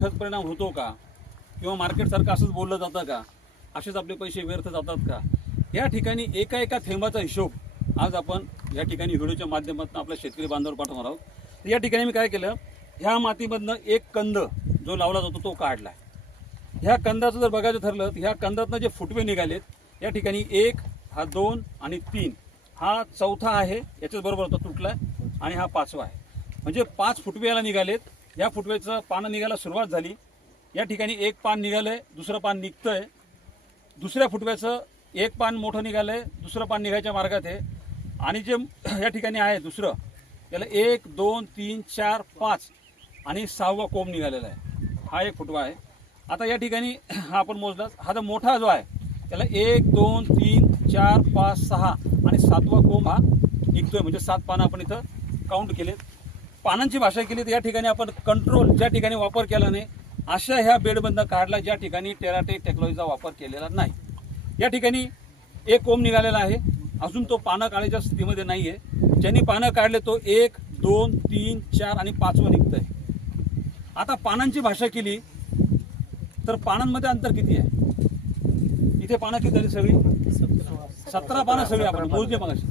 खर्च परिणाम होतो का, किंवा मार्केटसारखं असंच बोललं जातं का, असेच आपले पैसे व्यर्थ जातात का, या ठिकाणी एका एका थेंबाचा हिशोब आज आपण या ठिकाणी व्हिडिओच्या माध्यमातून आपल्या शेतकरी बांधवावर पाठवणार आहोत. तर या ठिकाणी मी काय केलं, ह्या मातीमधनं एक कंद जो लावला जातो तो काढला. ह्या कंदाचं जर बघायचं ठरलं तर ह्या कंदातनं जे फुटवे निघालेत, या ठिकाणी 1, हा 2 आणि 3, हा चौथा आहे, याच्याच बरोबर होता तुटला, आणि हा 5वा आहे. म्हणजे 5 फुटवे याला निघालेत. या फुटव्याचं पानं निघायला सुरुवात झाली. या ठिकाणी एक पान निघालंय, दुसरं पान निघतंय. दुसऱ्या फुटव्याचं एक पान मोठं निघालंय, दुसरं पान निघायच्या मार्गात आहे. आणि जे या ठिकाणी आहे दुसरं, त्याला 1, 2, 3, 4, 5 आणि 6वा कोंब निघालेला आहे. हा एक फुटवा आहे. आता या ठिकाणी हा आपण मोजला, हा जो मोठा जो आहे त्याला 1, 2, 3, 4, 5, 6 आणि 7वा कोंब हा निघतोय. म्हणजे 7 पानं आपण इथं काउंट केलेत. पानांची भाषा केली तर या ठिकाणी आपण कंट्रोल ज्या ठिकाणी वापर केला नाही, अशा ह्या बेडबंद काढला ज्या ठिकाणी टेराटेक टेक्नॉलॉजीचा वापर केलेला नाही. या ठिकाणी एक कोंब निघालेला आहे, अजून तो पानं काढायच्या स्थितीमध्ये नाही आहे. ज्यांनी पानं काढले तो 1, 2, 3, 4 आणि 5वं निघतंय. आता पानांची भाषा केली तर पानांमध्ये अंतर किती आहे? इथे पानं किती झाली सगळी? 17 पानं सगळी आपण मोजली मगाशी.